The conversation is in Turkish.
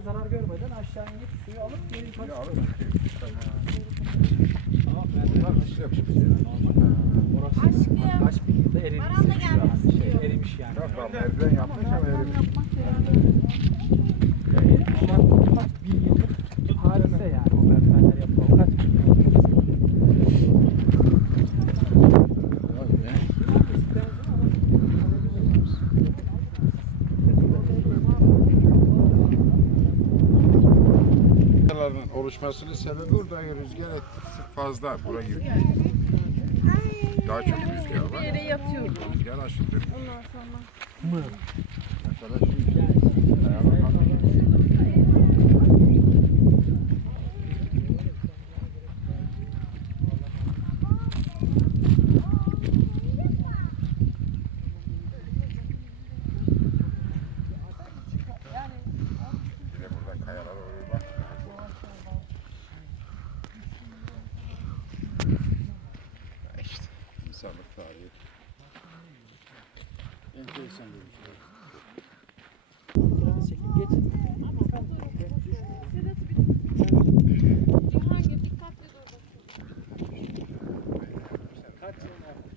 zarar görmeden aşağı inip suyu alıp geri yukarı çıkıyor. alıp Bunlar kış yapmış. Orası Aşkım. kaç bin yılda erimiş. Baran da gelmek Şey, istiyor. erimiş yani. Bak merdiven yapmış ama erimiş. Oluşmasının sebebi buradaki rüzgar etkisi fazla. Buraya gibi. Daha çok rüzgar var. yere yatıyordu. Rüzgar aşırı. Ondan sonra. Mı? Şimdi ayağa bakalım. abi. Enteresan bir şey. Kaç yıl